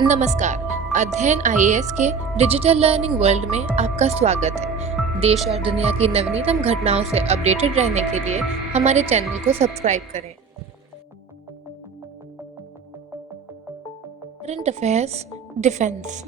नमस्कार। अध्ययन आईएएस के डिजिटल लर्निंग वर्ल्ड में आपका स्वागत है। देश और दुनिया की नवीनतम घटनाओं से अपडेटेड रहने के लिए हमारे चैनल को सब्सक्राइब करें। Current affairs, defence.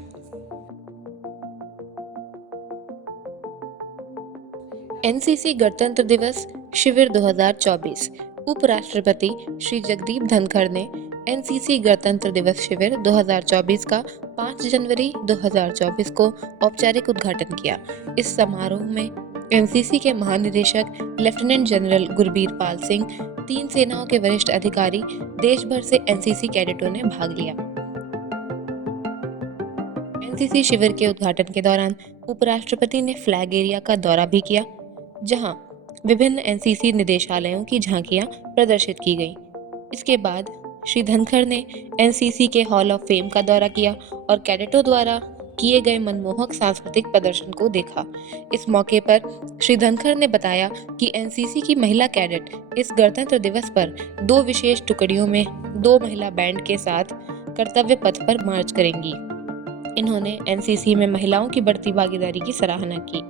एनसीसी गणतंत्र दिवस शिविर 2024। उपराष्ट्रपति श्री जगदीप धनखड़ ने एनसीसी गणतंत्र दिवस शिविर 2024 का 5 जनवरी 2024 को औपचारिक उद्घाटन किया। इस समारोह में एनसीसी के महानिदेशक लेफ्टिनेंट जनरल गुरबीर पाल सिंह, 3 सेनाओं के वरिष्ठ अधिकारी, देश भर से एनसीसी कैडेटों ने भाग लिया। एनसीसी शिविर के उद्घाटन के दौरान उपराष्ट्रपति ने फ्लैग एरिया का दौरा भी किया, जहां विभिन्न एनसीसी निदेशालयों की झांकियां प्रदर्शित की गईं। इसके बाद श्री धनखड़ ने एनसीसी के हॉल ऑफ फेम का दौरा किया और कैडेटों द्वारा किए गए मनमोहक सांस्कृतिक प्रदर्शन को देखा। इस मौके पर श्री धनखड़ ने बताया कि एनसीसी की महिला कैडेट इस गणतंत्र दिवस पर 2 विशेष टुकड़ियों में 2 महिला बैंड के साथ कर्तव्य पथ पर मार्च करेंगी। इन्होंने एनसीसी में महिलाओं की बढ़ती भागीदारी की सराहना की।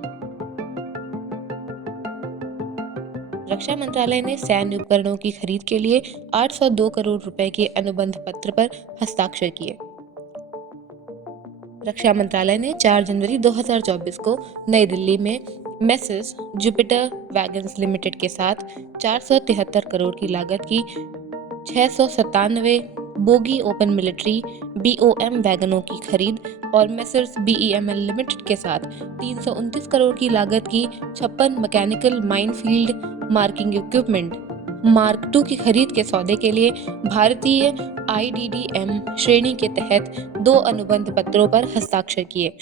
रक्षा मंत्रालय ने सैन्य उपकरणों की खरीद के लिए 802 करोड़ रुपए के अनुबंध पत्र पर हस्ताक्षर किए। रक्षा मंत्रालय ने 4 जनवरी 2024 को नई दिल्ली में मेसर्स जुपिटर वैगन्स लिमिटेड के साथ 473 करोड़ की लागत की 697 बोगी ओपन मिलिट्री BOM वैगनों की खरीद और मेसर्स BEML लिमिटेड के साथ 329 करोड़ की लागत की 56 mechanical minefield marking equipment mark II की खरीद के सौदे के लिए भारतीय IDDM श्रेणी के तहत 2 अनुबंध पत्रों पर हस्ताक्षर किए।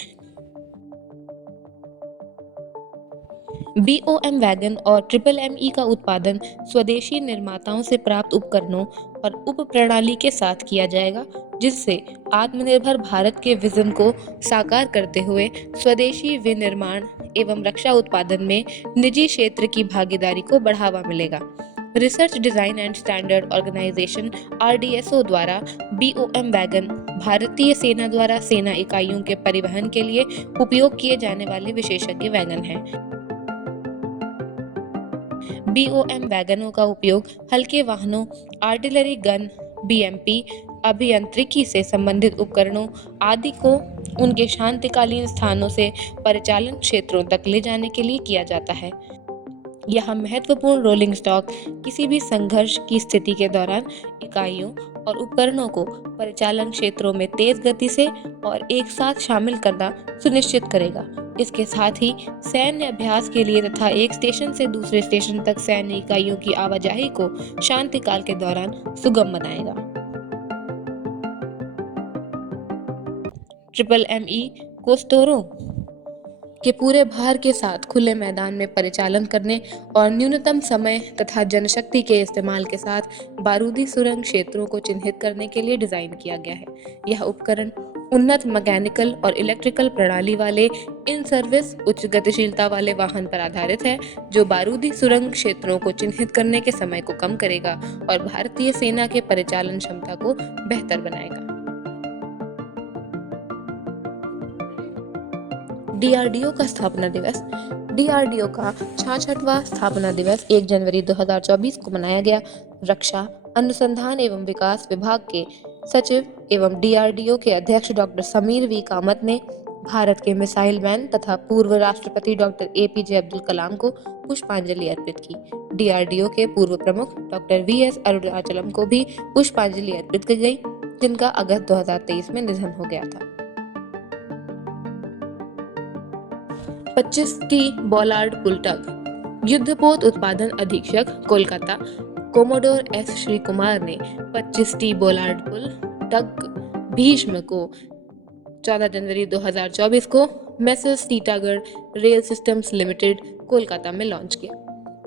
BOM वैगन और MMME का उत्पादन स्वदेशी निर्माताओं से प्राप्त उपकरणों और उप प्रणाली के साथ किया जाएगा, जिससे आत्मनिर्भर भारत के विजन को साकार करते हुए स्वदेशी विनिर्माण एवं रक्षा उत्पादन में निजी क्षेत्र की भागीदारी को बढ़ावा मिलेगा। Research design and standard organisation RDSO द्वारा BOM वैगन भारतीय सेना द्वारा सेना इकाइयों के परिवहन के लिए उपयोग किए जाने वाले विशेषज्ञ वैगन हैं। BOM वैगनों का उपयोग हल्के वाहनों, आर्टिलरी गन, BMP, अभियांत्रिकी से संबंधित उपकरणों आदि को उनके शांतिकालीन स्थानों से परिचालन क्षेत्रों तक ले जाने के लिए किया जाता है। यह महत्वपूर्ण रोलिंग स्टॉक किसी भी संघर्ष की स्थिति के दौरान इकाइयों और उपकरणों को परिचालन क्षेत्रों में तेज गति से और एक साथ शामिल करना सुनिश्चित करेगा। इसके साथ ही सैन्य अभ्यास के लिए तथा एक स्टेशन से दूसरे स्टेशन तक सैन्य इकाइयों की आवाजाही को शांतिकाल के दौरान सुगम बनाएगा। MMME कोस्टोरों के पूरे भार के साथ खुले मैदान में परिचालन करने और न्यूनतम समय तथा जनशक्ति के इस्तेमाल के साथ बारूदी सुरंग क्षेत्रों को चिन्हित करने के लिए डिजाइन किया गया है। यह उपकरण उन्नत मैकेनिकल और इलेक्ट्रिकल प्रणाली वाले इन सर्विस उच्च गतिशीलता वाले वाहन पर आधारित है, जो बारूदी सुरंग क्षेत्रों को चिन्हित करने के समय को कम करेगा और भारतीय सेना के परिचालन क्षमता को बेहतर बनाएगा। DRDO का स्थापना दिवस। DRDO का 66वां स्थापना दिवस 1 जनवरी 2024 को मनाया गया। रक्षा अनुसंधान एवं विकास विभाग के सचिव एवं DRDO के अध्यक्ष डॉक्टर समीर V कामत ने भारत के मिसाइल मैन तथा पूर्व राष्ट्रपति डॉक्टर APJ अब्दुल कलाम को पुष्पांजलि अर्पित की। DRDO के पूर्व प्रमुख डॉक्टर VS अरुणाचलम को भी पुष्पांजलि अर्पित की गई, जिनका अगस्त 2023 में निधन हो गया था। 25T बॉलार्ड पुल टग। युद्धपोत उत्पादन अधीक्षक कोलकाता कोमोडोर S श्री कुमार ने 25T बॉलार्ड पुल टग भीष्म को 14 जनवरी 2024 को messrs Titagarh rail systems limited Kolkata में लॉन्च किया।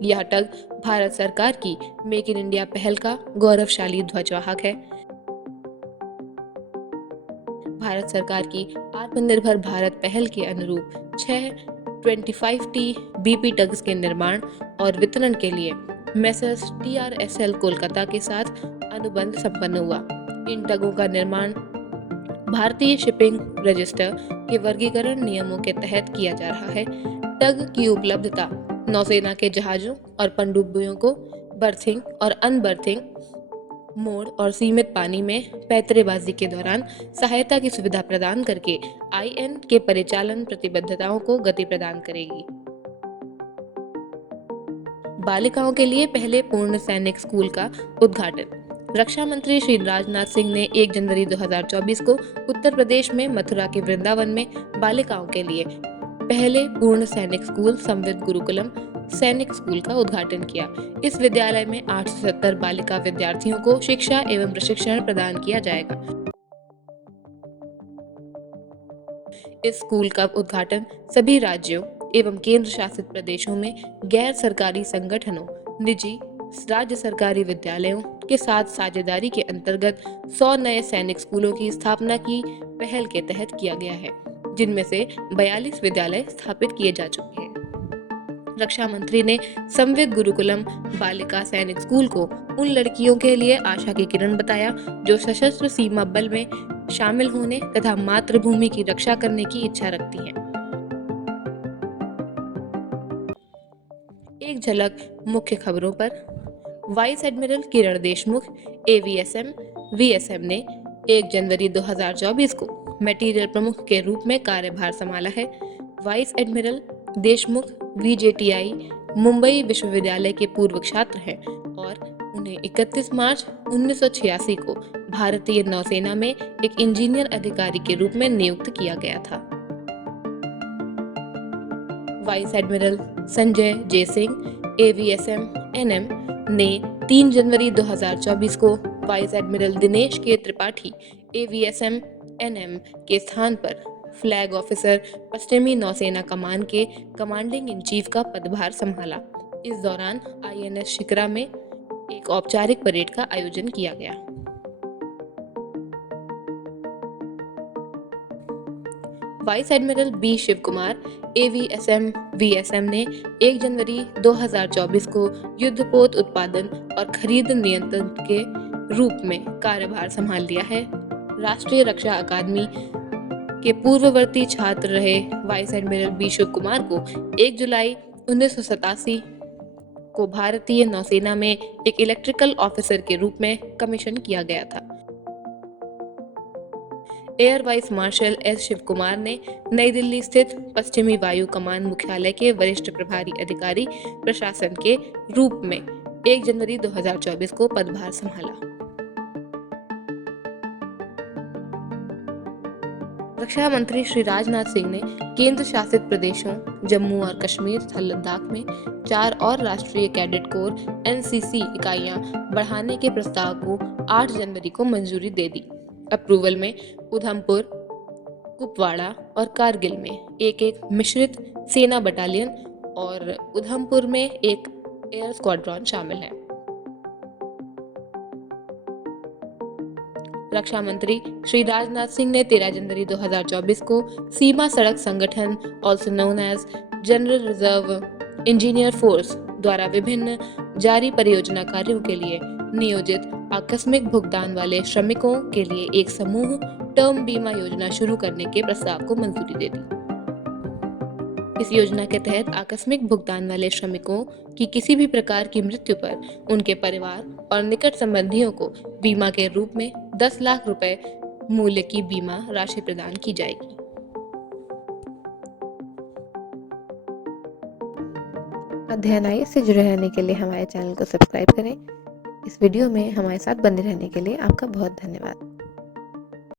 यह टग भारत सरकार की मेक इन इंडिया पहल का गौरवशाली ध्वजवाहक है। भारत सरकार की आत्मनिर्भर भारत पहल के अनुरूप 6 25T BP टग्स के निर्माण और वितरण के लिए मेसर्स TRSL कोलकाता के साथ अनुबंध संपन्न हुआ। इन टगों का निर्माण भारतीय शिपिंग रजिस्टर के वर्गीकरण नियमों के तहत किया जा रहा है। टग की उपलब्धता नौसेना के जहाजों और पनडुब्बियों को बर्थिंग और अनबर्थिंग मोड और सीमित पानी में पैंतरेबाजी के दौरान सहायता की सुविधा प्रदान करके आईएन के परिचालन प्रतिबद्धताओं को गति प्रदान करेगी। बालिकाओं के लिए पहले पूर्ण सैनिक स्कूल का उद्घाटन। रक्षा मंत्री श्री राजनाथ सिंह ने 1 जनवरी 2024 को उत्तर प्रदेश में मथुरा के वृंदावन में बालिकाओं के लिए पहले पूर्ण सैनिक स्कूल संविद गुरुकुलम सैनिक स्कूल का उद्घाटन किया। इस विद्यालय में 870 बालिका विद्यार्थियों को शिक्षा एवं प्रशिक्षण प्रदान किया जाएगा। इस स्कूल का उद्घाटन सभी राज्यों एवं केंद्र शासित प्रदेशों में गैर सरकारी संगठनों, निजी राज्य सरकारी विद्यालयों के साथ साझेदारी के अंतर्गत 100 नए सैनिक स्कूलों की स्थापना की पहल के तहत किया गया है, जिनमें से 42 विद्यालय स्थापित किए जा चुके हैं। रक्षा मंत्री ने संविद गुरुकुलम बालिका सैनिक स्कूल को उन लड़कियों के लिए आशा की किरण बताया जो सशस्त्र सीमा बल में शामिल होने तथा मातृभूमि की रक्षा करने की इच्छा रखती हैं। एक झलक मुख्य खबरों पर। Vice admiral Kiran Deshmukh AVSM VSM ने 1 जनवरी 2024 को मटेरियल प्रमुख के रूप में कार्यभार संभाला है। Vice admiral Deshmukh VJTI Mumbai विश्वविद्यालय के पूर्व छात्र हैं और उन्हें 31 मार्च 1986 को भारतीय नौसेना में एक इंजीनियर अधिकारी के रूप में नियुक्त किया गया था। Vice admiral Sanjay Jaisingh AVSM NM ने 3 जनवरी 2024 को वाइस एडमिरल दिनेश के त्रिपाठी एवीएसएम एनएम के स्थान पर फ्लैग ऑफिसर पश्चिमी नौसेना कमान के कमांडिंग इन चीफ का पदभार संभाला। इस दौरान आईएनएस शिकरा में एक औपचारिक परेड का आयोजन किया गया। Vice admiral B Shiv Kumar AVSM VSM ने 1 जनवरी 2024 को युद्धपोत उत्पादन और खरीद नियंत्रण के रूप में कार्यभार संभाल लिया है। राष्ट्रीय रक्षा अकादमी के पूर्ववर्ती छात्र रहे vice admiral B Shiv Kumar को 1 जुलाई 1987 को भारतीय नौसेना में एक इलेक्ट्रिकल ऑफिसर के रूप में कमीशन किया गया था। Air vice marshal S Shiv Kumar ने नई दिल्ली स्थित पश्चिमी वायु कमान मुख्यालय के वरिष्ठ प्रभारी अधिकारी प्रशासन के रूप में 1 जनवरी 2024 को पदभार संभाला। रक्षा मंत्री श्री राजनाथ सिंह ने केंद्र शासित प्रदेशों जम्मू और कश्मीर तथा लद्दाख में 4 और राष्ट्रीय कैडेट कोर एनसीसी इकाइयां बढ़ाने के प्रस्ताव को 8 जनवरी को मंजूरी दे दी। अप्रूवल में उधमपुर, कुपवाड़ा और कारगिल में एक मिश्रित सेना बटालियन और उधमपुर में एक एयर स्क्वाड्रॉन शामिल है। रक्षा मंत्री श्री राजनाथ सिंह ने 13 जनवरी 2024 को सीमा सड़क संगठन also known as general reserve engineer force द्वारा विभिन्न जारी परियोजना कार्यों के लिए नियोजित आकस्मिक भुगतान वाले श्रमिकों के लिए एक समूह टर्म बीमा योजना शुरू करने के प्रस्ताव को मंजूरी दे दी। इस योजना के तहत आकस्मिक भुगतान वाले श्रमिकों की किसी भी प्रकार की मृत्यु पर उनके परिवार और निकट संबंधियों को बीमा के रूप में 10 लाख रुपए मूल्य की बीमा राशि प्रदान की जाएगी। अध्ययन आइए से जुड़े रहने के लिए हमारे चैनल को सब्सक्राइब करें। इस वीडियो में हमारे साथ बने रहने के लिए आपका बहुत धन्यवाद।